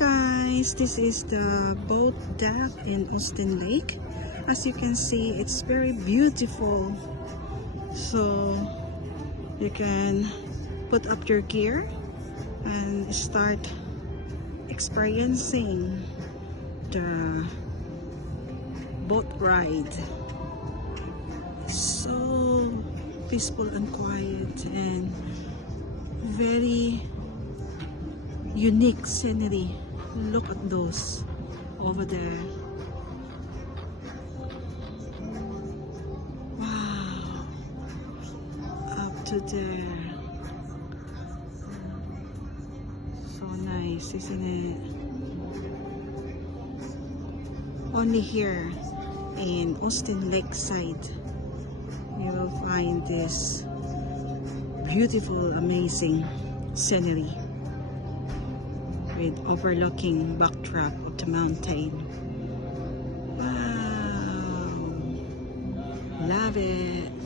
guys, this is the boat deck in Austinn Lake. As you can see, it's very beautiful. So you can put up your gear and start experiencing the boat ride. So peaceful and quiet and very unique scenery. Look at those over there. Wow, up to there. So nice, isn't it? Only here in Austinn Lakeside you will find this beautiful, amazing scenery with overlooking backdrop of the mountain. Wow, love it.